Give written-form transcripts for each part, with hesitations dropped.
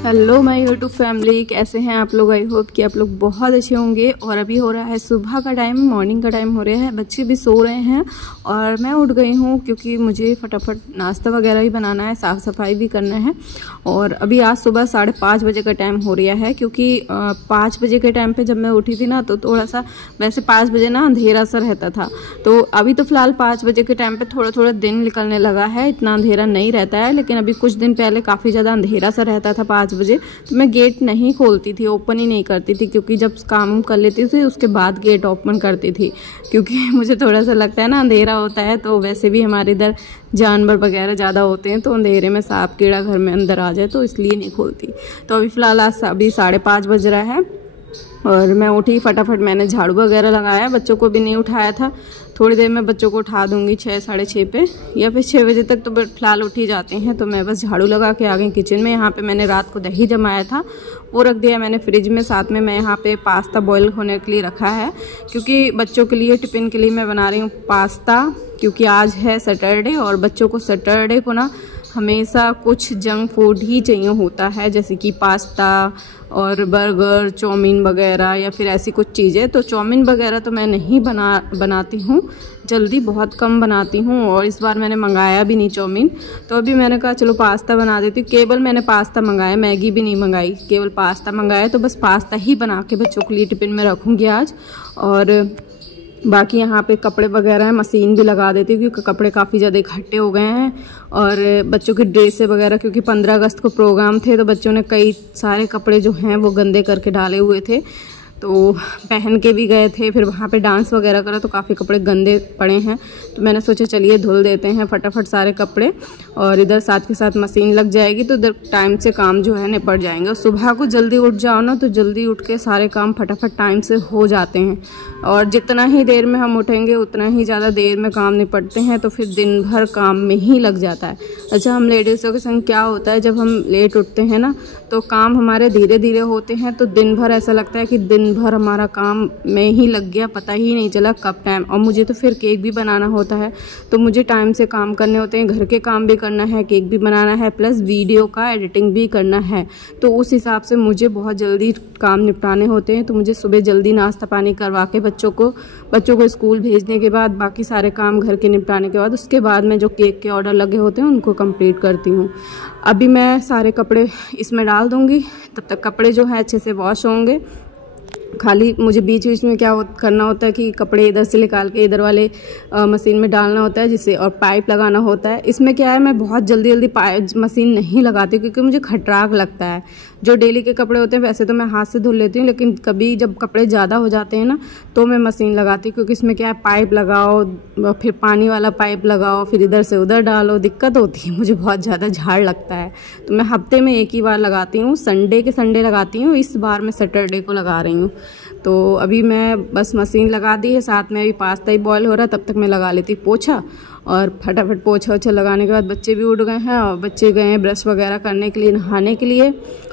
Hello my YouTube family, कैसे हैं आप लोग। आई होप कि आप लोग बहुत अच्छे होंगे। और अभी हो रहा है सुबह का टाइम, मॉर्निंग का टाइम हो रहा है। बच्चे भी सो रहे हैं और मैं उठ गई हूँ क्योंकि मुझे फटाफट नाश्ता वगैरह भी बनाना है, साफ़ सफाई भी करना है। और अभी आज सुबह 5:30 बजे का टाइम हो रहा है क्योंकि 5 बजे के टाइम पर जब मैं उठी थी ना तो थोड़ा सा, वैसे 5 बजे ना अंधेरा सा रहता था। तो अभी तो फिलहाल 5 बजे के टाइम पर थोड़ा थोड़ा दिन निकलने लगा है, इतना अंधेरा नहीं रहता है। लेकिन अभी कुछ दिन पहले काफ़ी ज़्यादा अंधेरा सा रहता था 5 बजे। तो मैं गेट नहीं खोलती थी, ओपन ही नहीं करती थी, क्योंकि जब काम कर लेती थी उसके बाद गेट ओपन करती थी। क्योंकि मुझे थोड़ा सा लगता है ना, अंधेरा होता है तो वैसे भी हमारे इधर जानवर वगैरह ज़्यादा होते हैं, तो अंधेरे में सांप कीड़ा घर में अंदर आ जाए तो इसलिए नहीं खोलती। तो अभी फ़िलहाल अभी 5:30 बज रहा है और मैं उठी, फटाफट मैंने झाड़ू वगैरह लगाया। बच्चों को भी नहीं उठाया था, थोड़ी देर में बच्चों को उठा दूंगी 6 साढ़े 6 पे, या फिर 6 बजे तक तो फिलहाल उठ ही जाते हैं। तो मैं बस झाड़ू लगा के आ गई किचन में। यहाँ पे मैंने रात को दही जमाया था, वो रख दिया मैंने फ्रिज में। साथ में मैं यहाँ पे पास्ता बॉईल होने के लिए रखा है, क्योंकि बच्चों के लिए टिफ़िन के लिए मैं बना रही हूँ पास्ता। क्योंकि आज है सैटरडे और बच्चों को सैटरडे को ना हमेशा कुछ जंक फूड ही चाहिए होता है, जैसे कि पास्ता और बर्गर, चाउमीन वगैरह, या फिर ऐसी कुछ चीज़ें। तो चाउमीन वगैरह तो मैं नहीं बनाती हूँ, जल्दी बहुत कम बनाती हूँ। और इस बार मैंने मंगाया भी नहीं चाउमीन, तो अभी मैंने कहा चलो पास्ता बना देती हूँ। केवल मैंने पास्ता मंगाया, मैगी भी नहीं मंगाई, केवल पास्ता मंगाया। तो बस पास्ता ही बना के बच्चों के लिए टिफ़िन में रखूँगी आज। और बाकी यहाँ पे कपड़े वगैरह है, मशीन भी लगा देती हूँ क्योंकि कपड़े काफ़ी ज़्यादा इकट्ठे हो गए हैं। और बच्चों की ड्रेसें वगैरह, क्योंकि 15 अगस्त को प्रोग्राम थे तो बच्चों ने कई सारे कपड़े जो हैं वो गंदे करके डाले हुए थे, तो पहन के भी गए थे। फिर वहाँ पे डांस वगैरह करा तो काफ़ी कपड़े गंदे पड़े हैं। तो मैंने सोचा चलिए धुल देते हैं फटाफट सारे कपड़े, और इधर साथ के साथ मशीन लग जाएगी तो इधर टाइम से काम जो है निपट जाएंगे। सुबह को जल्दी उठ जाओ ना तो जल्दी उठ के सारे काम फटाफट टाइम से हो जाते हैं। और जितना ही देर में हम उठेंगे उतना ही ज़्यादा देर में काम निपटते हैं, तो फिर दिन भर काम में ही लग जाता है। अच्छा, हम लेडीज़ों के संग क्या होता है, जब हम लेट उठते हैं ना तो काम हमारे धीरे धीरे होते हैं, तो दिन भर ऐसा लगता है कि दिन भर हमारा काम में ही लग गया, पता ही नहीं चला कब टाइम। और मुझे तो फिर केक भी बनाना होता है, तो मुझे टाइम से काम करने होते हैं, घर के काम भी करना है, केक भी बनाना है, प्लस वीडियो का एडिटिंग भी करना है। तो उस हिसाब से मुझे बहुत जल्दी काम निपटाने होते हैं। तो मुझे सुबह जल्दी नाश्ता पानी करवा के बच्चों को स्कूल भेजने के बाद, बाकी सारे काम घर के निपटाने के बाद, उसके बाद मैं जो केक के ऑर्डर लगे होते हैं उनको कंप्लीट करती हूँ। अभी मैं सारे कपड़े इसमें डाल दूँगी, तब तक कपड़े जो हैं अच्छे से वॉश होंगे। खाली मुझे बीच बीच में क्या करना होता है कि कपड़े इधर से निकाल के इधर वाले मशीन में डालना होता है, जिससे, और पाइप लगाना होता है। इसमें क्या है, मैं बहुत जल्दी पाइप मशीन नहीं लगाती क्योंकि मुझे खटराक लगता है। जो डेली के कपड़े होते हैं वैसे तो मैं हाथ से धुल लेती हूँ, लेकिन कभी जब कपड़े ज़्यादा हो जाते हैं ना तो मैं मशीन लगाती हूँ, क्योंकि इसमें क्या है, पाइप लगाओ, फिर पानी वाला पाइप लगाओ, फिर इधर से उधर डालो, दिक्कत होती है, मुझे बहुत ज़्यादा झाड़ लगता है। तो मैं हफ्ते में एक ही बार लगाती हूँ, संडे के संडे लगाती हूँ। इस बार मैं सैटरडे को लगा रही हूँ। तो अभी मैं बस मशीन लगा दी है, साथ में अभी पास्ता ही बॉयल हो रहा है, तब तक मैं लगा लेती पोछा। और फटाफट पोछा वोछा लगाने के बाद बच्चे भी उठ गए हैं और बच्चे गए हैं ब्रश वगैरह करने के लिए, नहाने के लिए।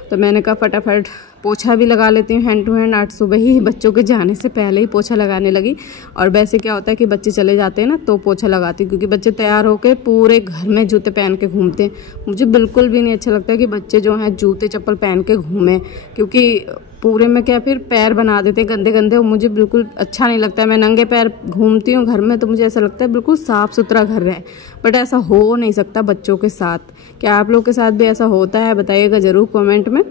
तो मैंने कहा फटाफट पोछा भी लगा लेती हूँ हैंड टू हैंड। आज सुबह ही बच्चों के जाने से पहले ही पोछा लगाने लगी। और वैसे क्या होता है कि बच्चे चले जाते हैं ना तो पोछा लगाती हूँ, क्योंकि बच्चे तैयार होकर पूरे घर में जूते पहन के घूमते हैं। मुझे बिल्कुल भी नहीं अच्छा लगता कि बच्चे जो हैं जूते चप्पल पहन के घूमें, क्योंकि पूरे में क्या फिर पैर बना देते हैं गंदे गंदे, और मुझे बिल्कुल अच्छा नहीं लगता है। मैं नंगे पैर घूमती हूँ घर में तो मुझे ऐसा लगता है बिल्कुल साफ़ सुथरा घर रहे, बट ऐसा हो नहीं सकता बच्चों के साथ। क्या आप लोग के साथ भी ऐसा होता है? बताइएगा ज़रूर कमेंट में,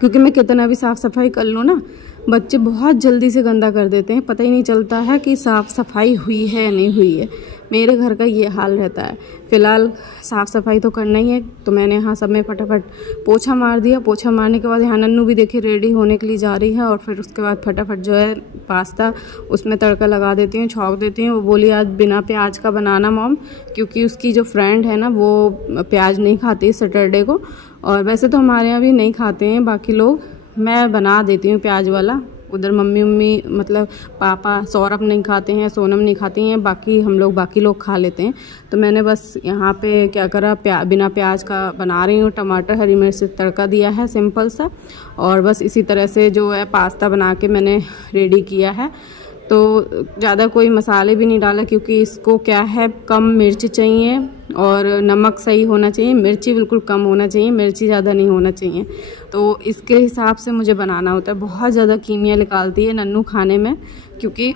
क्योंकि मैं कितना भी साफ़ सफाई कर लूँ ना, बच्चे बहुत जल्दी से गंदा कर देते हैं, पता ही नहीं चलता है कि साफ़ सफाई हुई है या नहीं हुई है। मेरे घर का ये हाल रहता है। फ़िलहाल साफ़ सफाई तो करना ही है, तो मैंने यहाँ सब में फटाफट पोछा मार दिया। पोछा मारने के बाद यहाँ नन्नू भी देखिए रेडी होने के लिए जा रही है, और फिर उसके बाद फटाफट जो है पास्ता उसमें तड़का लगा देती हूँ, छौंक देती हूँ। वो बोली आज बिना प्याज का बनाना मॉम, क्योंकि उसकी जो फ्रेंड है ना वो प्याज नहीं खाती सैटरडे को। और वैसे तो हमारे यहाँ भी नहीं खाते हैं बाकी लोग, मैं बना देती हूँ प्याज वाला। उधर मम्मी मतलब पापा सौरभ नहीं खाते हैं, सोनम नहीं खाती हैं, बाकी लोग खा लेते हैं। तो मैंने बस यहाँ पे क्या करा, बिना प्याज का बना रही हूँ। टमाटर हरी मिर्च से तड़का दिया है सिंपल सा, और बस इसी तरह से जो है पास्ता बना के मैंने रेडी किया है। तो ज़्यादा कोई मसाले भी नहीं डाला, क्योंकि इसको क्या है कम मिर्च चाहिए और नमक सही होना चाहिए, मिर्ची बिल्कुल कम होना चाहिए, मिर्ची ज़्यादा नहीं होना चाहिए। तो इसके हिसाब से मुझे बनाना होता है। बहुत ज़्यादा कीमिया निकालती है नन्नू खाने में, क्योंकि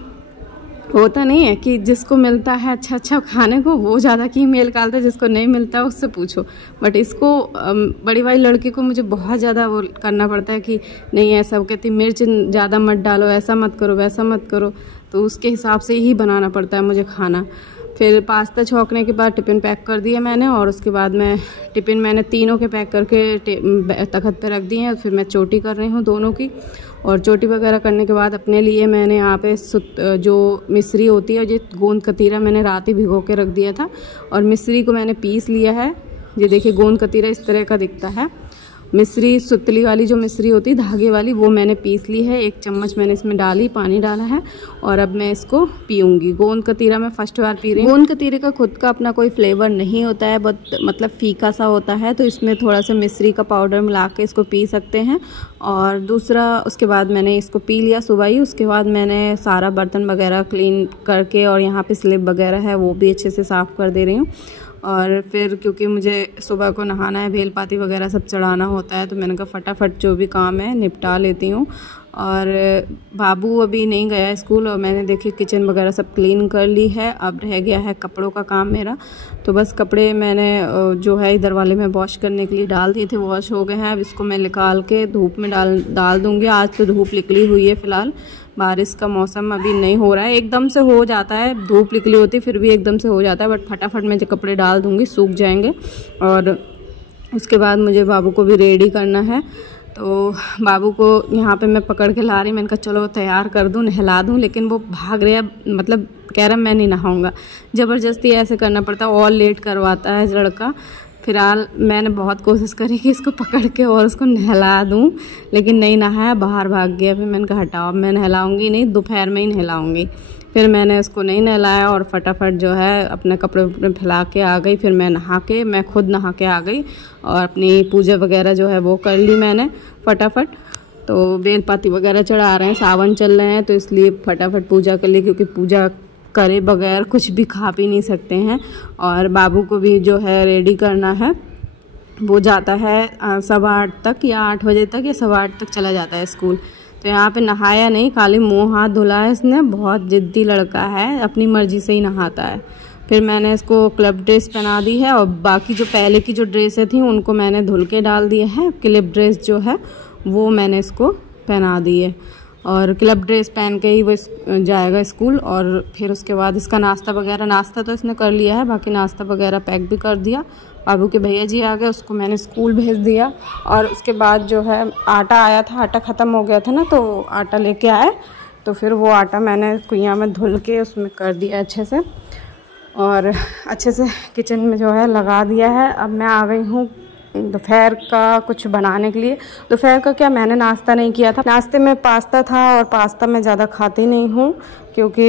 होता नहीं है कि जिसको मिलता है अच्छा अच्छा खाने को वो ज़्यादा कीमिया निकालता है, जिसको नहीं मिलता है उससे पूछो। बट इसको बड़ी वाली लड़की को मुझे बहुत ज़्यादा वो करना पड़ता है कि नहीं ऐसा, वो कहती मिर्च ज़्यादा मत डालो, ऐसा मत करो, वैसा मत करो। तो उसके हिसाब से ही बनाना पड़ता है मुझे खाना। फिर पास्ता छौंकने के बाद टिफ़िन पैक कर दिया मैंने, और उसके बाद मैं टिफ़िन मैंने तीनों के पैक करके तख्त पे रख दिए हैं। फिर मैं चोटी कर रही हूँ दोनों की, और चोटी वगैरह करने के बाद अपने लिए मैंने यहाँ पे जो मिश्री होती है, जो गोंद कतीरा मैंने रात ही भिगो के रख दिया था, और मिश्री को मैंने पीस लिया है। ये देखिए गोंद कतीरा इस तरह का दिखता है। मिश्री सुतली वाली जो मिश्री होती है धागे वाली, वो मैंने पीस ली है। 1 चम्मच मैंने इसमें डाली, पानी डाला है, और अब मैं इसको पीऊँगी। गोंद कतीरा मैं फर्स्ट बार पी रही हूँ। गोंद कतीरे का खुद का अपना कोई फ्लेवर नहीं होता है, बहुत मतलब फीका सा होता है, तो इसमें थोड़ा सा मिश्री का पाउडर मिला के इसको पी सकते हैं। और दूसरा, उसके बाद मैंने इसको पी लिया सुबह ही। उसके बाद मैंने सारा बर्तन वगैरह क्लीन करके, और यहाँ पे स्लिप वगैरह है वो भी अच्छे से साफ़ कर दे रही हूँ। और फिर क्योंकि मुझे सुबह को नहाना है, भेलपाती वगैरह सब चढ़ाना होता है, तो मैंने कहा फटाफट जो भी काम है निपटा लेती हूँ। और बाबू अभी नहीं गया स्कूल, और मैंने देखिए किचन वगैरह सब क्लीन कर ली है। अब रह गया है कपड़ों का काम मेरा। तो बस कपड़े मैंने जो है इधर वाले में वॉश करने के लिए डाल दिए थे, वॉश हो गए हैं। अब इसको मैं निकाल के धूप में डाल दूँगी। आज तो धूप निकली हुई है फ़िलहाल, बारिश का मौसम अभी नहीं हो रहा है। एकदम से हो जाता है, धूप निकली होती फिर भी एकदम से हो जाता है, बट फटाफट मैं जो कपड़े डाल दूँगी सूख जाएंगे। और उसके बाद मुझे बाबू को भी रेडी करना है। तो बाबू को यहाँ पे मैं पकड़ के ला रही, मैंने कहा चलो तैयार कर दूँ, नहला दूँ, लेकिन वो भाग रहा है, मतलब कह रहा मैं नहीं नहाऊँगा। ज़बरदस्ती ऐसे करना पड़ता है, और लेट करवाता है लड़का। फिलहाल मैंने बहुत कोशिश करी कि इसको पकड़ के और उसको नहला दूँ, लेकिन नहीं नहाया, बाहर भाग गया। फिर मैंने कहा हटाओ, मैं नहलाऊँगी नहीं, दोपहर में ही नहलाऊँगी। फिर मैंने उसको नहीं नहलाया, और फटाफट जो है अपने कपड़े फैला के आ गई। फिर मैं खुद नहा के आ गई, और अपनी पूजा वगैरह जो है वो कर ली मैंने फटाफट। तो बेलपाती वगैरह चढ़ा रहे हैं, सावन चल रहे हैं, तो इसलिए फटाफट पूजा कर ली, क्योंकि पूजा करे बगैर कुछ भी खा पी नहीं सकते हैं। और बाबू को भी जो है रेडी करना है, वो जाता है 8:15 तक या 8 बजे तक या 8:15 तक चला जाता है स्कूल। तो यहाँ पे नहाया नहीं, खाली मुंह हाथ धुला है इसने। बहुत ज़िद्दी लड़का है, अपनी मर्ज़ी से ही नहाता है। फिर मैंने इसको क्लब ड्रेस पहना दी है, और बाकी जो पहले की जो ड्रेसें थी उनको मैंने धुल के डाल दिए हैं। क्लब ड्रेस जो है वो मैंने इसको पहना दी है, और क्लब ड्रेस पहन के ही वो जाएगा स्कूल। और फिर उसके बाद इसका नाश्ता तो इसने कर लिया है, बाकी नाश्ता वगैरह पैक भी कर दिया। बाबू के भैया जी आ गए, उसको मैंने स्कूल भेज दिया। और उसके बाद जो है आटा आया था, आटा ख़त्म हो गया था ना, तो आटा लेके आए, तो फिर वो आटा मैंने कुइयाँ में धुल के उसमें कर दिया अच्छे से, और अच्छे से किचन में जो है लगा दिया है। अब मैं आ गई हूँ दोपहर का कुछ बनाने के लिए। दोपहर का क्या, मैंने नाश्ता नहीं किया था। नाश्ते में पास्ता था, और पास्ता मैं ज़्यादा खाती नहीं हूँ, क्योंकि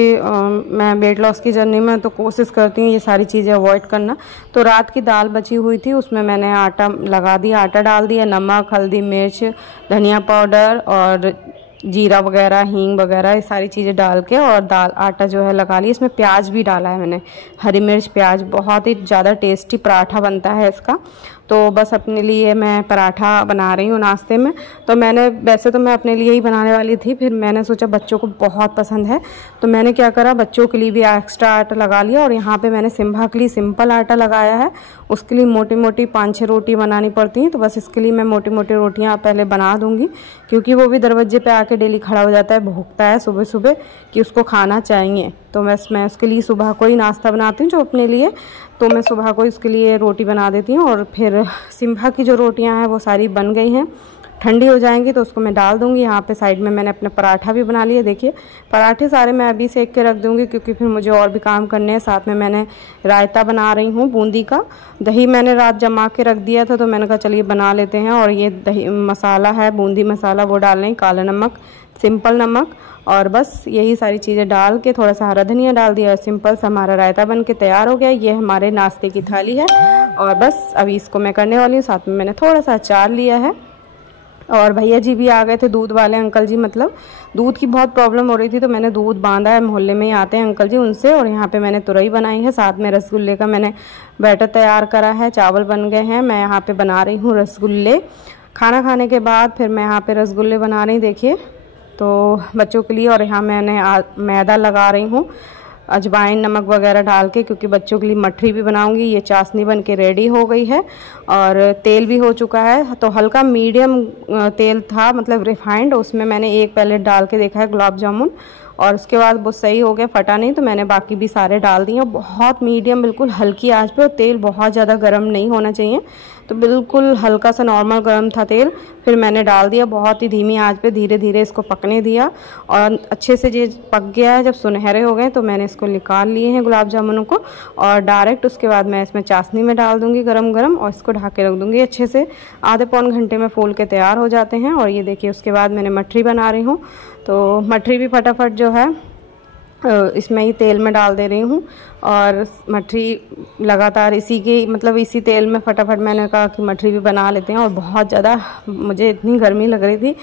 मैं वेट लॉस की जर्नी में तो कोशिश करती हूँ ये सारी चीज़ें अवॉइड करना। तो रात की दाल बची हुई थी, उसमें मैंने आटा लगा दिया, आटा डाल दिया, नमक, हल्दी, मिर्च, धनिया पाउडर और जीरा वगैरह, हींग वगैरह, ये सारी चीज़ें डाल के, और आटा जो है लगा लिया। इसमें प्याज भी डाला है मैंने, हरी मिर्च, प्याज, बहुत ही ज़्यादा टेस्टी पराठा बनता है इसका। तो बस अपने लिए मैं पराठा बना रही हूँ नाश्ते में। तो वैसे तो मैं अपने लिए ही बनाने वाली थी, फिर मैंने सोचा बच्चों को बहुत पसंद है, तो मैंने क्या करा, बच्चों के लिए भी एक्स्ट्रा आटा लगा लिया। और यहाँ पे मैंने सिम्भा के लिए सिंपल आटा लगाया है, उसके लिए मोटी मोटी 5-6 रोटी बनानी पड़ती हैं। तो बस इसके लिए मैं मोटी मोटी रोटियाँ पहले बना दूँगी, क्योंकि वो भी दरवाजे पर आके डेली खड़ा हो जाता है, भूखता है सुबह सुबह कि उसको खाना चाहिए। तो बस मैं उसके लिए सुबह को ही नाश्ता बनाती हूँ जो अपने लिए, तो मैं सुबह को इसके लिए रोटी बना देती हूँ। और फिर सिम्भा की जो रोटियाँ हैं वो सारी बन गई हैं, ठंडी हो जाएंगी तो उसको मैं डाल दूँगी। यहाँ पे साइड में मैंने अपना पराठा भी बना लिया। देखिए पराठे सारे मैं अभी सेक के रख दूँगी, क्योंकि फिर मुझे और भी काम करने हैं। साथ में मैंने रायता बना रही हूँ बूंदी का। दही मैंने रात जमा के रख दिया था, तो मैंने कहा चलिए बना लेते हैं। और ये दही मसाला है, बूंदी मसाला, वो डाल लें, काला नमक, सिंपल नमक, और बस यही सारी चीज़ें डाल के थोड़ा सा हरा धनिया डाल दिया, और सिंपल सा हमारा रायता बन के तैयार हो गया। ये हमारे नाश्ते की थाली है, और बस अभी इसको मैं करने वाली हूँ। साथ में मैंने थोड़ा सा अचार लिया है, और भैया जी भी आ गए थे, दूध वाले अंकल जी, मतलब दूध की बहुत प्रॉब्लम हो रही थी तो मैंने दूध बांधा है, मोहल्ले में ही आते हैं अंकल जी उनसे। और यहाँ पे मैंने तुरई बनाई है, साथ में रसगुल्ले का मैंने बैटर तैयार करा है, चावल बन गए हैं। मैं यहाँ पे बना रही हूँ रसगुल्ले। खाना खाने के बाद फिर मैं यहाँ पे रसगुल्ले बना रही, देखिए तो बच्चों के लिए। और यहाँ मैंने मैदा लगा रही हूँ, अजवाइन नमक वगैरह डाल के, क्योंकि बच्चों के लिए मठरी भी बनाऊंगी। ये चाशनी बन के रेडी हो गई है और तेल भी हो चुका है। तो हल्का मीडियम तेल था, मतलब रिफाइंड, उसमें मैंने एक पैलेट डाल के देखा है गुलाब जामुन, और उसके बाद वो सही हो गया, फटा नहीं, तो मैंने बाकी भी सारे डाल दिए। बहुत मीडियम, बिल्कुल हल्की आंच पे, और तेल बहुत ज़्यादा गर्म नहीं होना चाहिए, तो बिल्कुल हल्का सा नॉर्मल गर्म था तेल। फिर मैंने डाल दिया, बहुत ही धीमी आंच पे धीरे धीरे इसको पकने दिया, और अच्छे से ये पक गया है। जब सुनहरे हो गए तो मैंने इसको निकाल लिए हैं गुलाब जामुनों को, और डायरेक्ट उसके बाद मैं इसमें चाशनी में डाल दूँगी गरम गरम, और इसको ढक के रख दूँगी अच्छे से। आधे पौन घंटे में फूल के तैयार हो जाते हैं। और ये देखिए उसके बाद मैंने मठरी बना रही हूँ, तो मठरी भी फटाफट जो है इसमें ही तेल में डाल दे रही हूँ। और मठरी लगातार इसी के, मतलब इसी तेल में फटाफट मैंने कहा कि मठरी भी बना लेते हैं। और बहुत ज़्यादा मुझे इतनी गर्मी लग रही थी,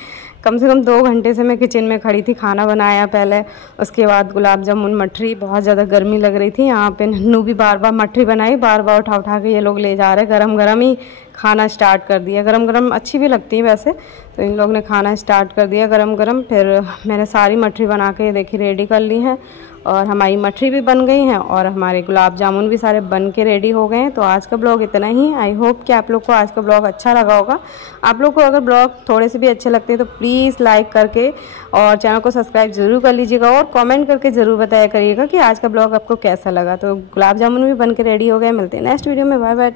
कम से कम 2 घंटे से मैं किचन में खड़ी थी, खाना बनाया पहले, उसके बाद गुलाब जामुन मठरी, बहुत ज़्यादा गर्मी लग रही थी। यहाँ पे नन्नू भी बार बार मठरी बनाई, बार बार उठा उठा के ये लोग ले जा रहे, गरम गरम ही खाना स्टार्ट कर दिया। गरम गरम अच्छी भी लगती है वैसे, तो इन लोग ने खाना स्टार्ट कर दिया गरम गरम। फिर मैंने सारी मठरी बना के ये देखिए रेडी कर ली है, और हमारी मठरी भी बन गई हैं, और हमारे गुलाब जामुन भी सारे बन के रेडी हो गए हैं। तो आज का ब्लॉग इतना ही। आई होप कि आप लोग को आज का ब्लॉग अच्छा लगा होगा। आप लोग को अगर ब्लॉग थोड़े से भी अच्छे लगते हैं तो प्लीज़ लाइक करके और चैनल को सब्सक्राइब ज़रूर कर लीजिएगा, और कमेंट करके ज़रूर बताया करिएगा कि आज का ब्लॉग आपको कैसा लगा। तो गुलाब जामुन भी बन के रेडी हो गए। मिलते हैं नेक्स्ट वीडियो में। Bye bye.